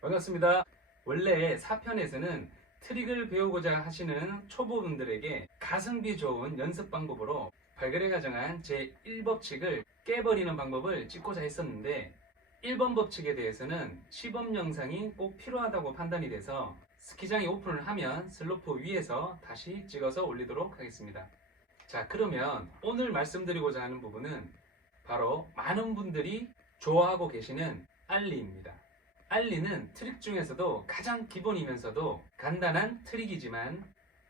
반갑습니다. 원래 4편에서는 트릭을 배우고자 하시는 초보분들에게 가성비 좋은 연습 방법으로 발걸에 가정한 제1법칙을 깨버리는 방법을 찍고자 했었는데 1번 법칙에 대해서는 시범 영상이 꼭 필요하다고 판단이 돼서 스키장이 오픈을 하면 슬로프 위에서 다시 찍어서 올리도록 하겠습니다. 자, 그러면 오늘 말씀드리고자 하는 부분은 바로 많은 분들이 좋아하고 계시는 알리입니다. 알리는 트릭 중에서도 가장 기본이면서도 간단한 트릭이지만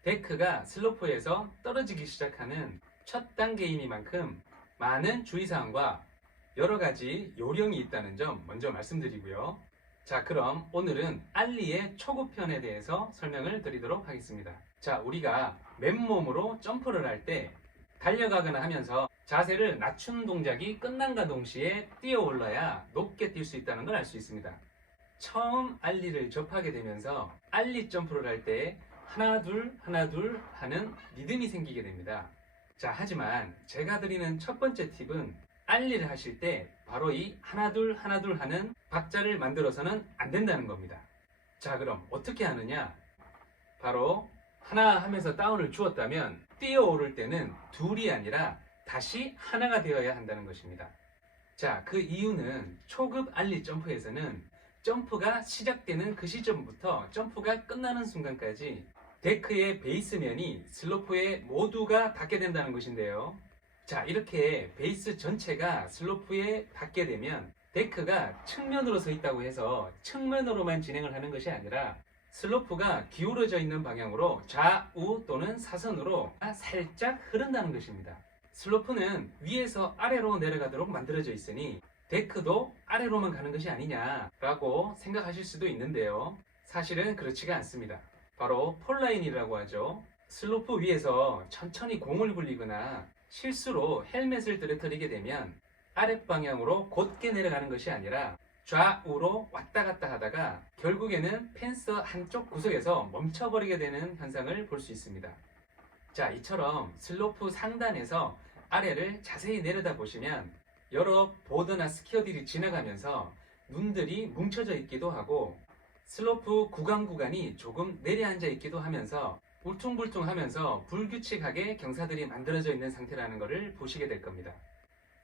데크가 슬로프에서 떨어지기 시작하는 첫 단계이니만큼 많은 주의사항과 여러가지 요령이 있다는 점 먼저 말씀드리고요. 자, 그럼 오늘은 알리의 초급편에 대해서 설명을 드리도록 하겠습니다. 자, 우리가 맨몸으로 점프를 할 때 달려가거나 하면서 자세를 낮추는 동작이 끝난과 동시에 뛰어 올라야 높게 뛸 수 있다는 걸 알 수 있습니다. 처음 알리를 접하게 되면서 알리 점프를 할 때 하나 둘 하는 리듬이 생기게 됩니다. 자, 하지만 제가 드리는 첫 번째 팁은 알리를 하실 때 바로 이 하나 둘 하는 박자를 만들어서는 안 된다는 겁니다. 자, 그럼 어떻게 하느냐? 바로 하나 하면서 다운을 주었다면 뛰어 오를 때는 둘이 아니라 다시 하나가 되어야 한다는 것입니다. 자, 그 이유는 초급 알리 점프에서는 점프가 시작되는 그 시점부터 점프가 끝나는 순간까지 데크의 베이스면이 슬로프에 모두가 닿게 된다는 것인데요. 자, 이렇게 베이스 전체가 슬로프에 닿게 되면 데크가 측면으로 서 있다고 해서 측면으로만 진행을 하는 것이 아니라 슬로프가 기울어져 있는 방향으로 좌우 또는 사선으로 살짝 흐른다는 것입니다. 슬로프는 위에서 아래로 내려가도록 만들어져 있으니 데크도 아래로만 가는 것이 아니냐라고 생각하실 수도 있는데요. 사실은 그렇지가 않습니다. 바로 폴라인이라고 하죠. 슬로프 위에서 천천히 공을 굴리거나 실수로 헬멧을 떨어뜨리게 되면 아랫방향으로 곧게 내려가는 것이 아니라 좌우로 왔다 갔다 하다가 결국에는 펜스 한쪽 구석에서 멈춰버리게 되는 현상을 볼 수 있습니다. 자, 이처럼 슬로프 상단에서 아래를 자세히 내려다 보시면 여러 보드나 스키어들이 지나가면서 눈들이 뭉쳐져 있기도 하고 슬로프 구간이 조금 내려앉아 있기도 하면서 울퉁불퉁하면서 불규칙하게 경사들이 만들어져 있는 상태라는 것을 보시게 될 겁니다.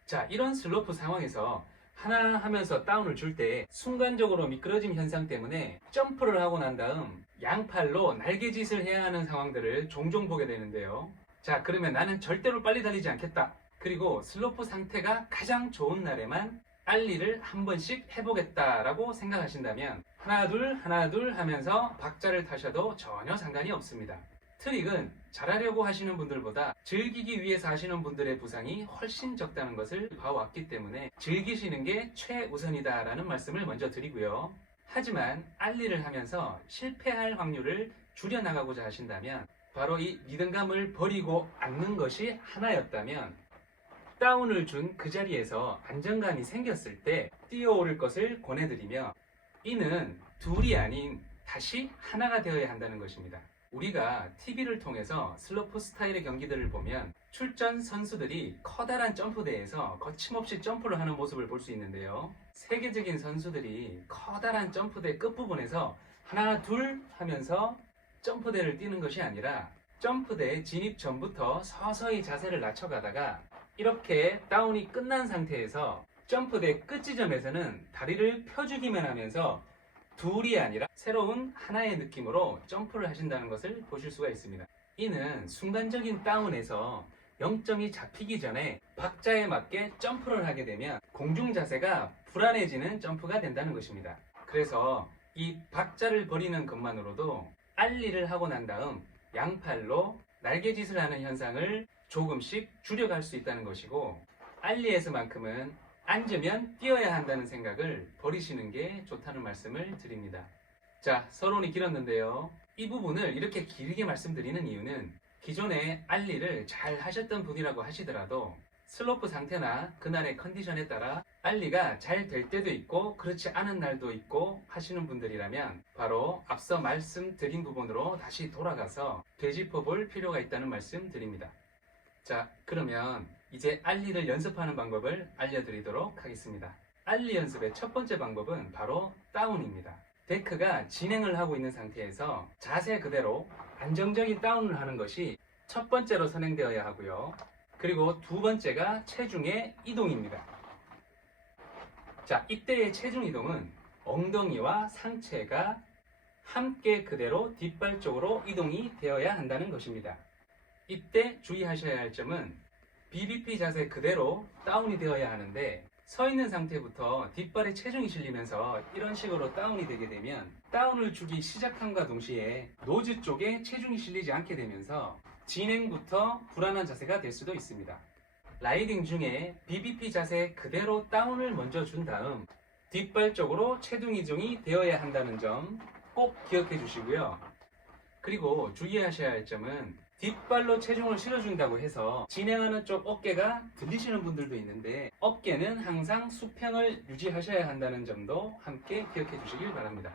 자, 이런 슬로프 상황에서 하나 하면서 다운을 줄 때 순간적으로 미끄러짐 현상 때문에 점프를 하고 난 다음 양팔로 날개짓을 해야 하는 상황들을 종종 보게 되는데요. 자, 그러면 나는 절대로 빨리 달리지 않겠다. 그리고 슬로프 상태가 가장 좋은 날에만 알리를 한 번씩 해보겠다라고 생각하신다면 하나 둘 하면서 박자를 타셔도 전혀 상관이 없습니다. 트릭은 잘하려고 하시는 분들보다 즐기기 위해서 하시는 분들의 부상이 훨씬 적다는 것을 봐왔기 때문에 즐기시는 게 최우선이다라는 말씀을 먼저 드리고요. 하지만 알리를 하면서 실패할 확률을 줄여나가고자 하신다면 바로 이 리듬감을 버리고 앉는 것이 하나였다면 다운을 준 그 자리에서 안정감이 생겼을 때 뛰어오를 것을 권해드리며 이는 둘이 아닌 다시 하나가 되어야 한다는 것입니다. 우리가 TV를 통해서 슬로프 스타일의 경기들을 보면 출전 선수들이 커다란 점프대에서 거침없이 점프를 하는 모습을 볼 수 있는데요. 세계적인 선수들이 커다란 점프대 끝부분에서 하나 둘 하면서 점프대를 뛰는 것이 아니라 점프대 진입 전부터 서서히 자세를 낮춰가다가 이렇게 다운이 끝난 상태에서 점프대 끝 지점에서는 다리를 펴주기만 하면서 둘이 아니라 새로운 하나의 느낌으로 점프를 하신다는 것을 보실 수가 있습니다. 이는 순간적인 다운에서 0점이 잡히기 전에 박자에 맞게 점프를 하게 되면 공중 자세가 불안해지는 점프가 된다는 것입니다. 그래서 이 박자를 버리는 것만으로도 알리를 하고 난 다음 양팔로 날개짓을 하는 현상을 조금씩 줄여갈 수 있다는 것이고 알리에서만큼은 앉으면 뛰어야 한다는 생각을 버리시는 게 좋다는 말씀을 드립니다. 자, 서론이 길었는데요. 이 부분을 이렇게 길게 말씀드리는 이유는 기존에 알리를 잘 하셨던 분이라고 하시더라도 슬로프 상태나 그날의 컨디션에 따라 알리가 잘 될 때도 있고 그렇지 않은 날도 있고 하시는 분들이라면 바로 앞서 말씀드린 부분으로 다시 돌아가서 되짚어 볼 필요가 있다는 말씀 드립니다. 자, 그러면 이제 알리를 연습하는 방법을 알려드리도록 하겠습니다. 알리 연습의 첫 번째 방법은 바로 다운입니다. 데크가 진행을 하고 있는 상태에서 자세 그대로 안정적인 다운을 하는 것이 첫 번째로 선행되어야 하고요. 그리고 두 번째가 체중의 이동입니다. 자, 이때의 체중 이동은 엉덩이와 상체가 함께 그대로 뒷발 쪽으로 이동이 되어야 한다는 것입니다. 이때 주의하셔야 할 점은 BBP 자세 그대로 다운이 되어야 하는데, 서 있는 상태부터 뒷발에 체중이 실리면서 이런 식으로 다운이 되게 되면 다운을 주기 시작함과 동시에 노즈 쪽에 체중이 실리지 않게 되면서 진행부터 불안한 자세가 될 수도 있습니다. 라이딩 중에 BBP 자세 그대로 다운을 먼저 준 다음 뒷발 쪽으로 체중 이동이 되어야 한다는 점 꼭 기억해 주시고요. 그리고 주의하셔야 할 점은 뒷발로 체중을 실어준다고 해서 진행하는 쪽 어깨가 들리시는 분들도 있는데, 어깨는 항상 수평을 유지하셔야 한다는 점도 함께 기억해 주시길 바랍니다.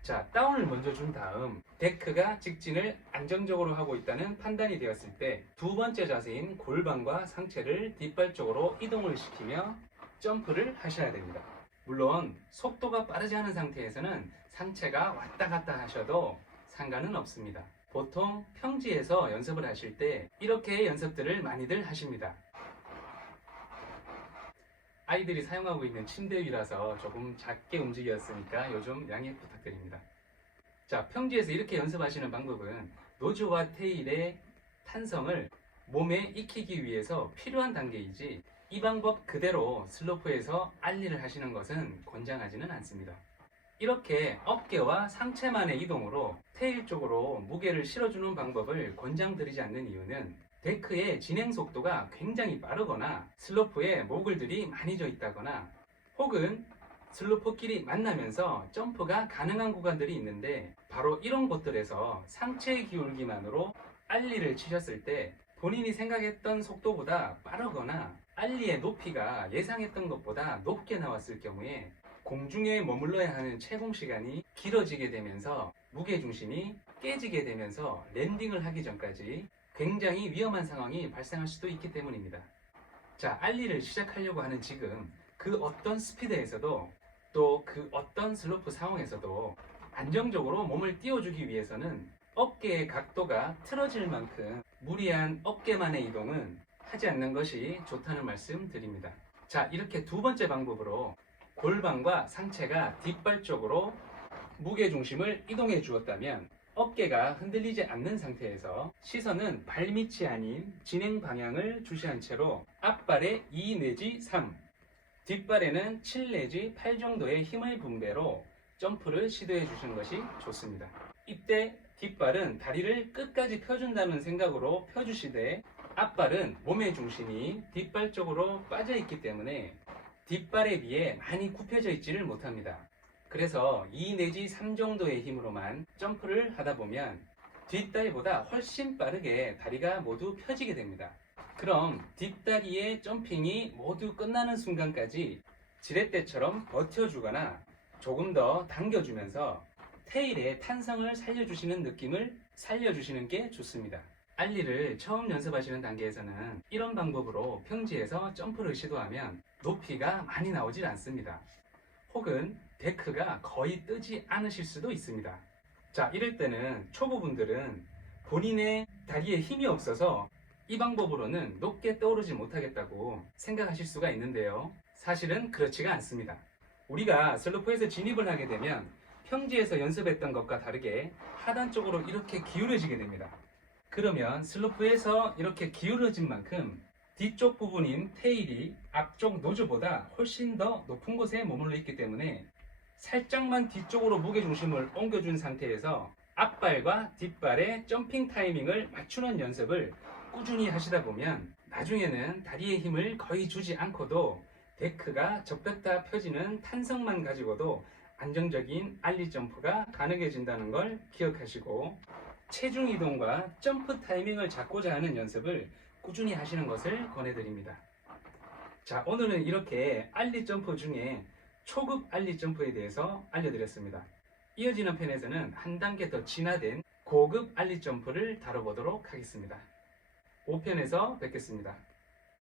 자, 다운을 먼저 준 다음 데크가 직진을 안정적으로 하고 있다는 판단이 되었을 때 두 번째 자세인 골반과 상체를 뒷발 쪽으로 이동을 시키며 점프를 하셔야 됩니다. 물론 속도가 빠르지 않은 상태에서는 상체가 왔다 갔다 하셔도 상관은 없습니다. 보통 평지에서 연습을 하실 때 이렇게 연습들을 많이들 하십니다. 아이들이 사용하고 있는 침대 위라서 조금 작게 움직였으니까 요즘 양해 부탁드립니다. 자, 평지에서 이렇게 연습하시는 방법은 노즈와 테일의 탄성을 몸에 익히기 위해서 필요한 단계이지, 이 방법 그대로 슬로프에서 알리를 하시는 것은 권장하지는 않습니다. 이렇게 어깨와 상체만의 이동으로 테일 쪽으로 무게를 실어주는 방법을 권장드리지 않는 이유는 데크의 진행 속도가 굉장히 빠르거나 슬로프에 모글들이 많이 져 있다거나, 혹은 슬로프끼리 만나면서 점프가 가능한 구간들이 있는데, 바로 이런 곳들에서 상체 기울기만으로 알리를 치셨을 때 본인이 생각했던 속도보다 빠르거나 알리의 높이가 예상했던 것보다 높게 나왔을 경우에 공중에 머물러야 하는 채공 시간이 길어지게 되면서 무게중심이 깨지게 되면서 랜딩을 하기 전까지 굉장히 위험한 상황이 발생할 수도 있기 때문입니다. 자, 알리를 시작하려고 하는 지금 그 어떤 스피드에서도 또 그 어떤 슬로프 상황에서도 안정적으로 몸을 띄워주기 위해서는 어깨의 각도가 틀어질 만큼 무리한 어깨만의 이동은 하지 않는 것이 좋다는 말씀 드립니다. 자, 이렇게 두 번째 방법으로 골반과 상체가 뒷발 쪽으로 무게중심을 이동해 주었다면 어깨가 흔들리지 않는 상태에서 시선은 발밑이 아닌 진행 방향을 주시한 채로 앞발에 2 내지 3, 뒷발에는 7 내지 8 정도의 힘의 분배로 점프를 시도해 주시는 것이 좋습니다. 이때 뒷발은 다리를 끝까지 펴준다는 생각으로 펴주시되, 앞발은 몸의 중심이 뒷발 쪽으로 빠져 있기 때문에 뒷발에 비해 많이 굽혀져 있지를 못합니다. 그래서 2 내지 3 정도의 힘으로만 점프를 하다 보면 뒷다리보다 훨씬 빠르게 다리가 모두 펴지게 됩니다. 그럼 뒷다리의 점핑이 모두 끝나는 순간까지 지렛대처럼 버텨주거나 조금 더 당겨주면서 테일의 탄성을 살려주시는 느낌을 살려주시는 게 좋습니다. 알리를 처음 연습하시는 단계에서는 이런 방법으로 평지에서 점프를 시도하면 높이가 많이 나오질 않습니다. 혹은 데크가 거의 뜨지 않으실 수도 있습니다. 자, 이럴 때는 초보분들은 본인의 다리에 힘이 없어서 이 방법으로는 높게 떠오르지 못하겠다고 생각하실 수가 있는데요. 사실은 그렇지가 않습니다. 우리가 슬로프에서 진입을 하게 되면 평지에서 연습했던 것과 다르게 하단 쪽으로 이렇게 기울어지게 됩니다. 그러면 슬로프에서 이렇게 기울어진 만큼 뒤쪽 부분인 테일이 앞쪽 노즈보다 훨씬 더 높은 곳에 머물러 있기 때문에 살짝만 뒤쪽으로 무게중심을 옮겨준 상태에서 앞발과 뒷발의 점핑 타이밍을 맞추는 연습을 꾸준히 하시다 보면 나중에는 다리에 힘을 거의 주지 않고도 데크가 접혔다 펴지는 탄성만 가지고도 안정적인 알리 점프가 가능해진다는 걸 기억하시고, 체중 이동과 점프 타이밍을 잡고자 하는 연습을 꾸준히 하시는 것을 권해드립니다. 자, 오늘은 이렇게 알리 점프 중에 초급 알리 점프에 대해서 알려드렸습니다. 이어지는 편에서는 한 단계 더 진화된 고급 알리 점프를 다뤄보도록 하겠습니다. 5편에서 뵙겠습니다.